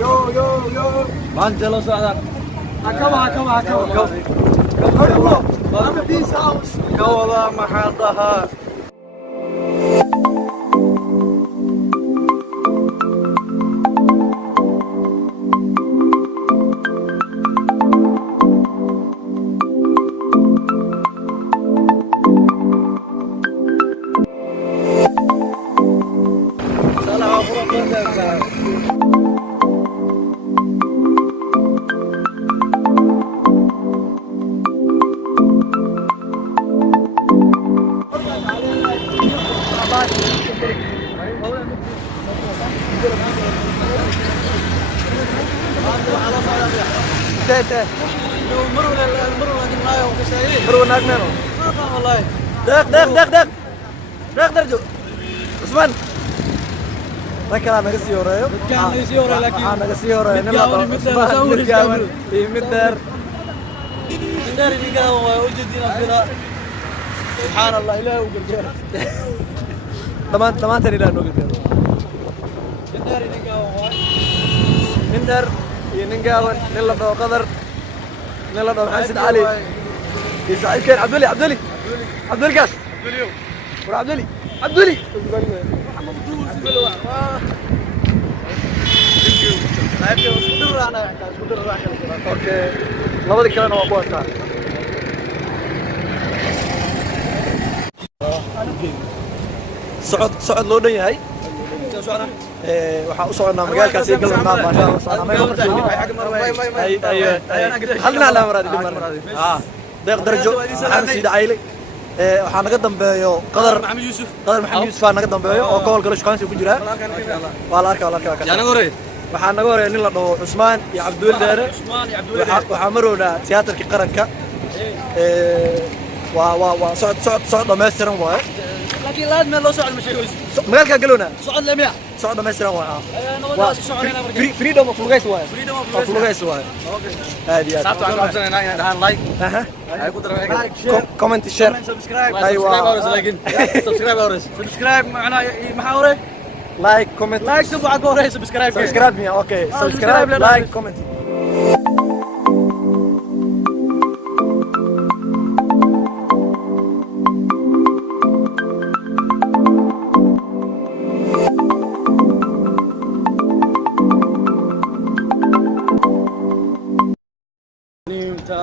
Yo. Maanta la socda. Akawa. I'm a peace house. Kawada maxaa dhahaa? مرة ناك منو؟ والله. دق درجو. عثمان. ركلا نقصي ورايو. كان نقصي ورايو لكن. أنا نقصي ورايو. متجاون. متر. متر نقاوة وجدنا فينا. سبحان الله إله وقدر. تمان تاني لا نقول كده. مندر ينقاون نلا دو قدر نلا دو حسن علي يسعد كان عبدولي قاس عبدولي اوكي لبدي كلام waa ku wataa socod loo dhan yahay waxaa u soconaa magaalkaas iyo galnaa maasha Allah deeq darajo waxaan sii dhacaylay waxaa naga dambeeyo qadar maxamed yuusuf naga dambeeyo oo gobol galo shaqaansi ku jira waa la arkaa waxaa naga horeeya nin la dhaho Cusmaan iyo Cabduul Dheere waxaa marownaa tiyaatarkii qaranka waa socod dhammaystiran waaye لكن لا أدمن لو صعد مشي magaalka galowna صعد لميع socod dhammaystiran waaye نوضع صعد هنا freedom of lugays waaye waaye aad iyo aad comment share سبسكرايب معنا محاورة like comment لايك سبوا على قوري سبسكرايب me okay subscribe like comment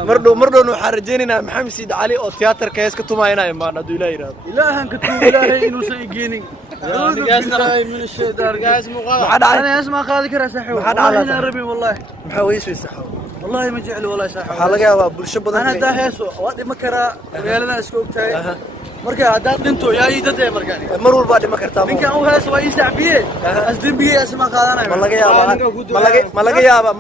مردو waxaan rajaynaynaa maxamed siid cali oo tiyaatarka hees ka tumaayna imaan haduu ilaahay yiraahdo ilaahan ka tuug ilaahay inuu soo igeenin gaasna min الشيطان gaas muqaal ana اسمع qaadi kara saxo waxaan rabi wallahi maxaa weysay saxo wallahi ma jecel wallahi saxo waxa laga yaabaa bulsho badan ana daa heeso waa dhima kara magaalada isku ogtahay marka hadaan dhinto yaa ii dadee markaan mar walba dhima kartaa ninkan uu heeso waa ii sacbiye as dambiye asma qaadanayo ma laga yaabaa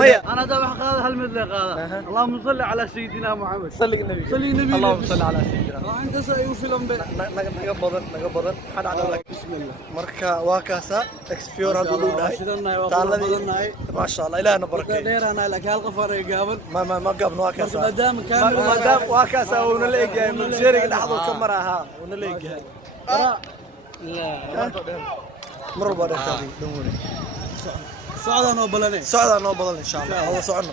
maya انا daa wax qaada hal mid la qaada اللهم صل على سيدنا محمد صلي النبي اللهم صل على سيدنا انت سايو فيلم naga badan maxaa dhacday bismillah marka waa kaasa explore hadu u dhahay taaladii ma sha Allah ilaahna barakeeyo dheerana laakiin hal qof ay gaaban ma gaabno waa kaasa maadaama waa kaasa oo na leeyahay muljeeriga dhaxdo ka maraha oo na leeyahay la mar walba dhaxday dhammaan socdaan oo balan insha Allah wada socono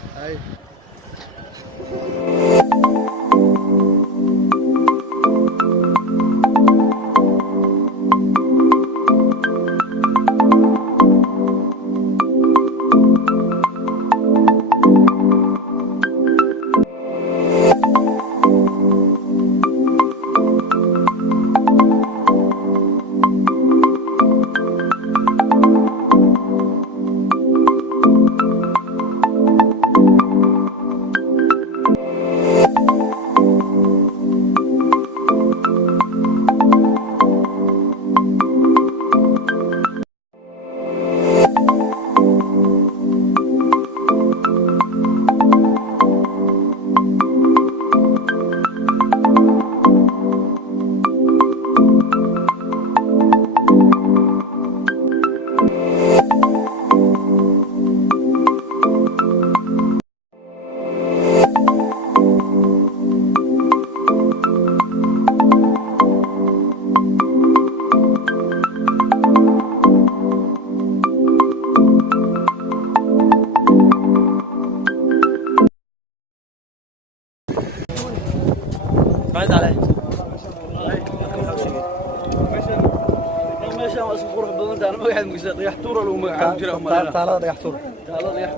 meeshaan waa isku qurux badan tahay magaceed mugisa dhagax tuur lagu magacaabo jira umaleena taalada dhagax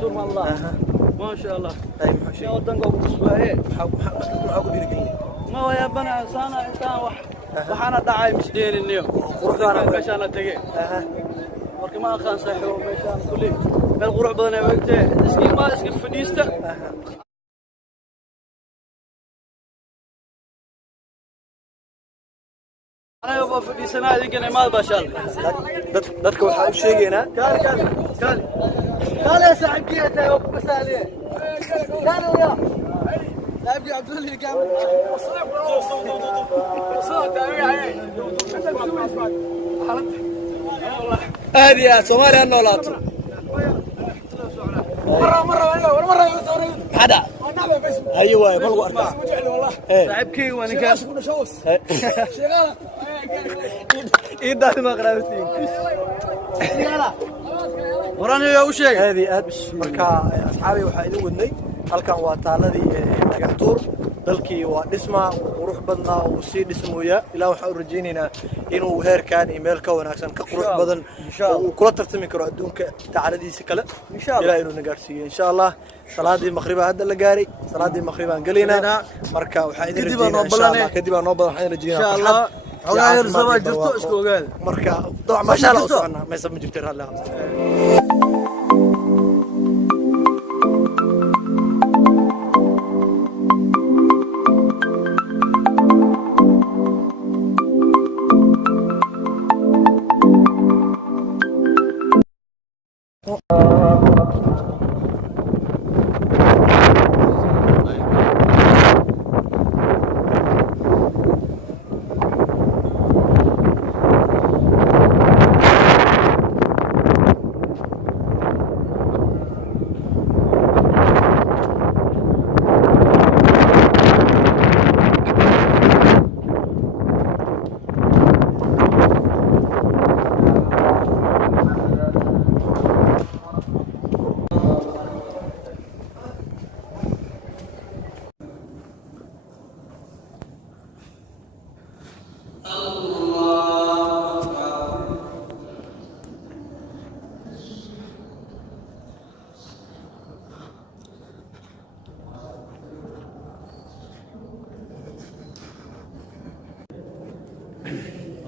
tuur ma Allah ma sha Allah ay maxay wadanka ugu tusbaaye waxa ku dhiirigelin ma waya bana saana intaan waxaana dhacay misdheeliniyo quruxdaana meeshaan tagay marka ma aqaan saaxiibo meeshaan kulli meel qurux badan ay wagtay iska fadhiista أنا أبغى في سنة ذيك أنا ما بشال. dadka waxa u sheegaynaa قال يا صاحب جيته يا أبو مسالي قال ويا لاعب عبد الله اللي كامل هذه يا سومالي أنا ولا مرة حدا أيوة ما أربعة صاحب كي وأنا كام شغالة إيه ده ما قرأتين وراني يا وشيك هذه أدبس مركا أصحابي وحيدو ودني halkan waa taaladii dhagax tuur dalkii waa dhisma qurux badnaa oo si dhismooya ilaa waxa uu rajaynaynaa inuu heerkan email ka wanaagsan ka qurux badan uu kula tartami karo adduunka taaladiisa kale ilaa inuu nagaarsiiyo insha Allah salaadii maqriba hadda la gaaray salaadii maqribaan galeynaa marka waxa idin rajaynaa insha Allah kadib aan noo badan waxaan rajaynaa insha Allah xogaayar sabaa jirto isku ogaad marka dooc ma sha Allah socona ma sabab jirto Allah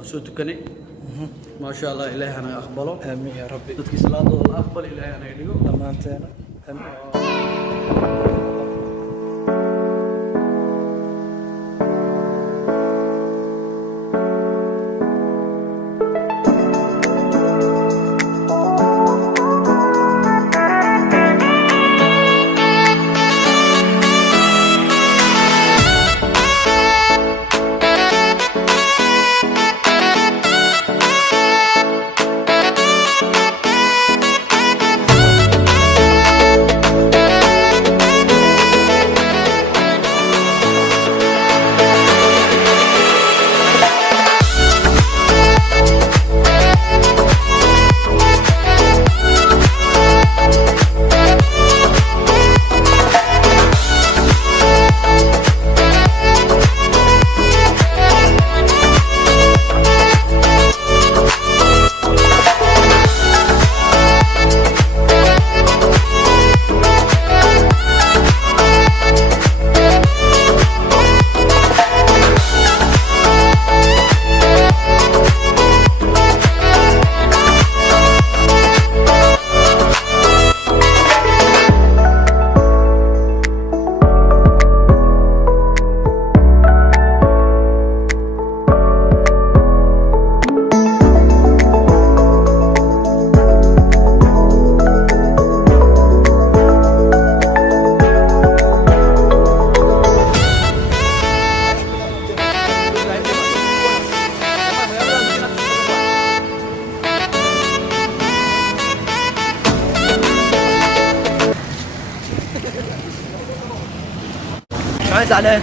سوتكني ما شاء الله إلهي أنا أقبله آمين يا ربي تذكي صلاة الله أقبل إلهي أنا يليقو لما أنت عايز عليه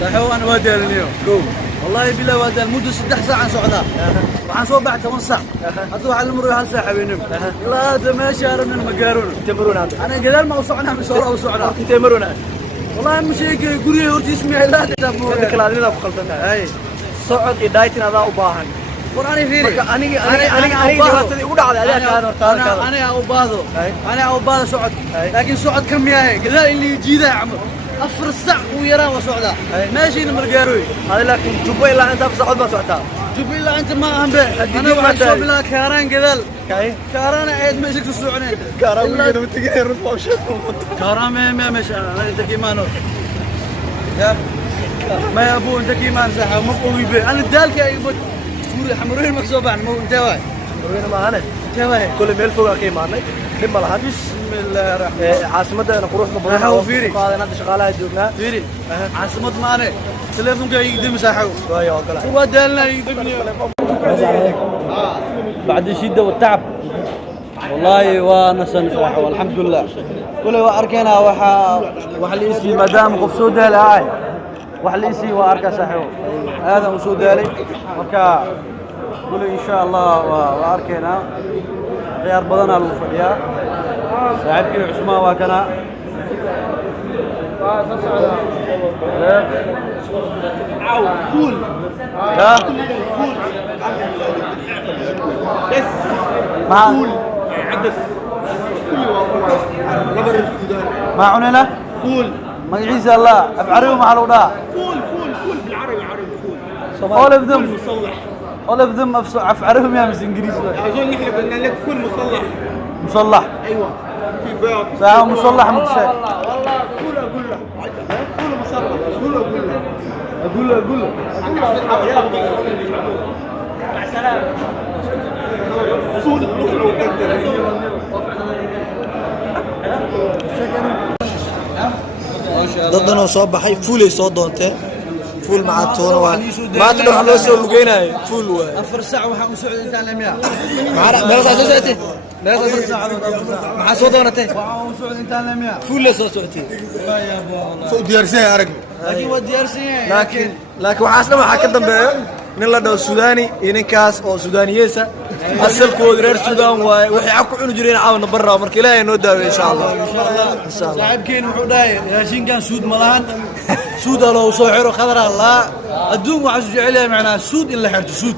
صحيح أنا وادي اليوم والله بالله وادي المدة 6 ساعة سعودة وعن صوب بعد 8 ساعة أطلع على المرور هالساعة بينهم لا هذا ما شارب من المقارون تمرون هذا أنا قدر ما وصعنا بسرعة وصعنا تمرون والله مش هيك قريه ورتي اسمي لا تتابعوا كلامنا بخلطنا أي صعد إدايتنا هذا وباهن قرآني فيري أنا dhibaatadii ugu dhacday adiga kaan hortaada أنا أوباده سعد لكن سعد كم ياهي قال اللي يجيده يا عمر أفر الساعة ويراه وسعده ماشي نمر قاروي هذا لكن جubbo ilaa inta socod ma socotaa جيب إلا أنت ما هم به أنا واحد صوب لا كهران قذل كهران عيد ما يسكت السوعنين كهران ويجينا متجهين رفع وشكو كهران ما مش أنت كيمانو ما يا أبو أنت كيمان ساحة مو قوي به أنا الدالك يا أبو سوري حمرين مكسوب عن مو أنت واي وين ما أنا واي كل ميل فوق كيماني لما لها بسم الله الرحمن الرحيم عاصمة نروح نبغى وفيري هذا نحن شغالة جوبنا فيري عاصمة معنا تلفون كي يقدم مساحة شوية وكلا هو دالنا يقدمني بعد الشدة والتعب والله ونسن صراحة والحمد لله كل وأركنا وحليسي مدام قفسودة لا وحليسي وأركا صحيح هذا وسودة لي وكا كل إن شاء الله وأركنا غير بدنا الوفدية ساعدك عثمان وكنا فول ها بس معقول عدس ما عنا فول ما يعيز الله افعلهم على وضع فول بالعربي فول all of them مصلح all of them افعلهم يا مس انجليزي اظن نحن بدنا لك فول مصلح ايوه في بيض ساعة مصلح مكسر والله فول اقول له فول مصلح فول اقول له مع السلامه فول dadana soo baxay fuulay soo doonteen fuul macatoona waa maanta waxa loo soo lugeynay fuul waa afar saac waxa uu socday inta lamia meel soo socotay maxaa soo doonatay waxa uu socday inta lamia fuul la soo socotay soo diyaarsan arag laakiin waa diyaarsan laakiin waxaasna waxa ka dambeeyo nin la dhaw Suudani iyo ninkaas oo Suudaniyeysa asalkooda reer Suudaan waay waxay xaq ku cuni jireen caawna barra markii Ilaahay noo daaweeyo insha Allah saaxiibkeen wuxuu dhahay raashinkan suud ma lahan suud loo soo xiro qadar Allah adduun waxa jecel yahay macnaa suud in la xirto suud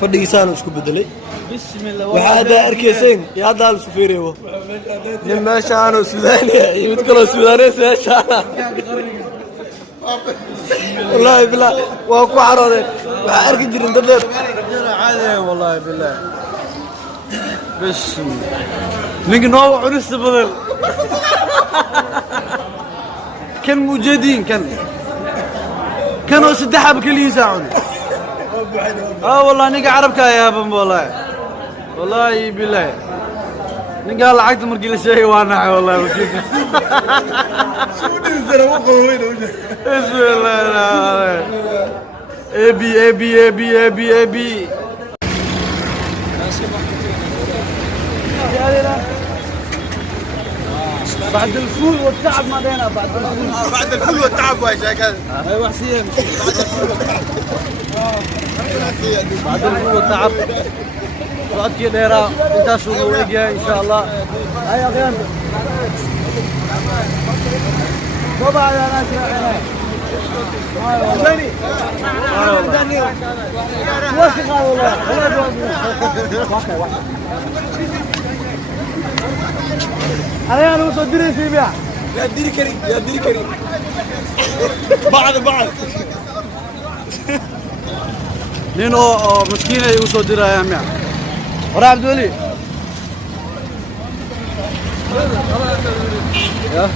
fadhigiisaan isku bedelay bismillah waxa aad arkayseen ya daal sufiireeyo nin meeshaan oo Suudaani iyo mid kale oo Suudaanees meeshaan wallahi billah waa ku xaroodeen waxa arki jirin dad عادي والله بالله بسم نيجي نوع عرس بدل كان موجودين كانوا سدحة بكل يساعون والله نيجي عربك يا ابن والله بالله نيجي هلا عقد مرقي شيء وانا والله وكيف بسم الله ابي بعد الفول والتعب ما دينا بعد الفول والتعب وايش هكذا ايوه حسين بعد الفول والتعب وقت كده انت سووا ان شاء الله هيا غيان طبعا يا ناس زيني وش قال والله انا وصل دريسي بيع يا ديري كريم بعض نينو مسكينه يوصل درا يا عمي ورا عبد الولي يا